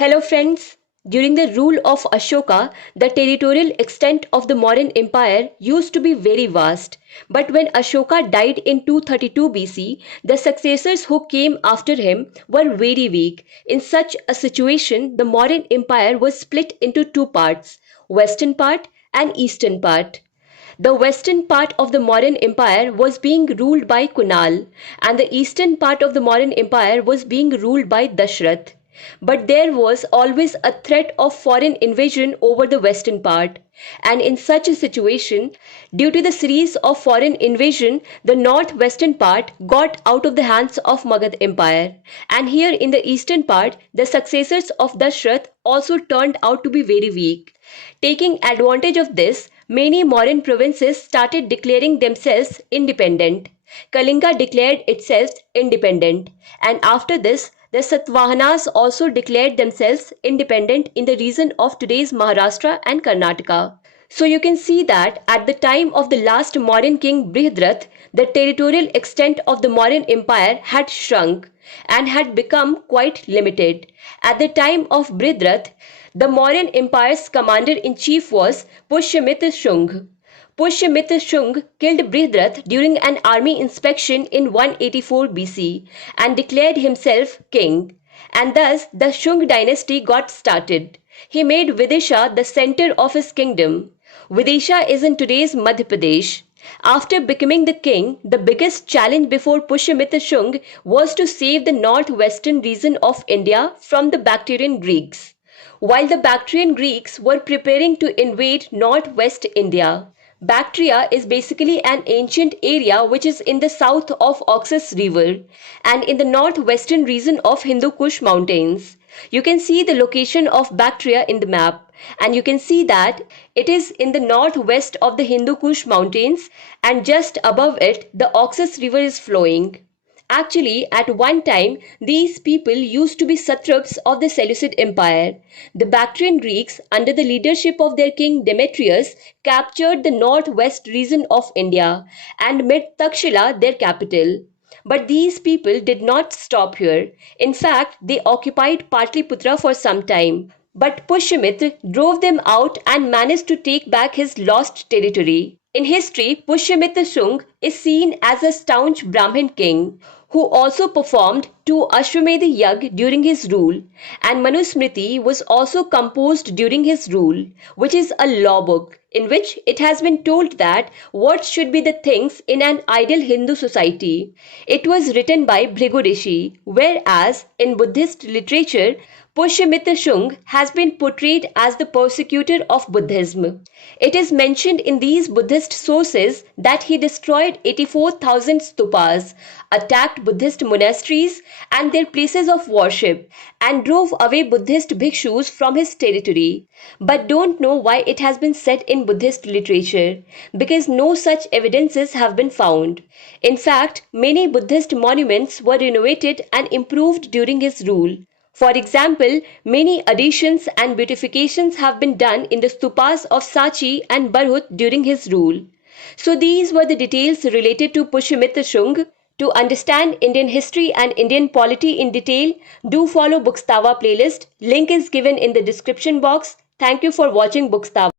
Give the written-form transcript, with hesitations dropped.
Hello friends. During the rule of Ashoka, the territorial extent of the Mauryan Empire used to be very vast. But when Ashoka died in 232 BC, the successors who came after him were very weak. In such a situation, the Mauryan Empire was split into two parts, western part and eastern part. The western part of the Mauryan Empire was being ruled by Kunal, and the eastern part of the Mauryan Empire was being ruled by Dashrath. But there was always a threat of foreign invasion over the western part. And in such a situation, due to the series of foreign invasion, the northwestern part got out of the hands of Magad Empire. And here in the eastern part, the successors of Dashrath also turned out to be very weak. Taking advantage of this, many Mauryan provinces started declaring themselves independent. Kalinga declared itself independent, and after this, the Satavahanas also declared themselves independent in the region of today's Maharashtra and Karnataka. So you can see that at the time of the last Mauryan king Brihadrath, the territorial extent of the Mauryan Empire had shrunk and had become quite limited. At the time of Brihadrath, the Mauryan Empire's commander-in-chief was Pushyamitra Shunga. Pushyamitra Shunga killed Brihadrath during an army inspection in 184 BC and declared himself king. And thus the Shunga dynasty got started. He made Vidisha the center of his kingdom. Vidisha is in today's Madhya Pradesh. After becoming the king, the biggest challenge before Pushyamitra Shunga was to save the northwestern region of India from the Bactrian Greeks. While the Bactrian Greeks were preparing to invade northwest India, Bactria is basically an ancient area which is in the south of Oxus River and in the northwestern region of Hindu Kush mountains. You can see the location of Bactria in the map, and you can see that it is in the northwest of the Hindu Kush mountains, and just above it the Oxus River is flowing. Actually, at one time, these people used to be satraps of the Seleucid Empire. The Bactrian Greeks, under the leadership of their king Demetrius, captured the northwest region of India and made Takshila their capital. But these people did not stop here. In fact, they occupied Patliputra for some time. But Pushyamitra drove them out and managed to take back his lost territory. In history, Pushyamitra Shunga is seen as a staunch Brahmin king who also performed two Ashwamedha Yagna during his rule, and Manusmriti was also composed during his rule, which is a law book in which it has been told that what should be the things in an ideal Hindu society. It was written by Bhrigu Rishi, whereas in Buddhist literature, Pushyamitra Shunga has been portrayed as the persecutor of Buddhism. It is mentioned in these Buddhist sources that he destroyed 84,000 stupas, attacked Buddhist monasteries and their places of worship, and drove away Buddhist bhikshus from his territory. But don't know why it has been said in Buddhist literature, because no such evidences have been found. In fact, many Buddhist monuments were renovated and improved during his rule. For example, many additions and beautifications have been done in the stupas of Sachi and Barhut during his rule. So these were the details related to Pushyamitra Shunga. To understand Indian history and Indian polity in detail, do follow Bookstava playlist. Link is given in the description box. Thank you for watching Bookstava.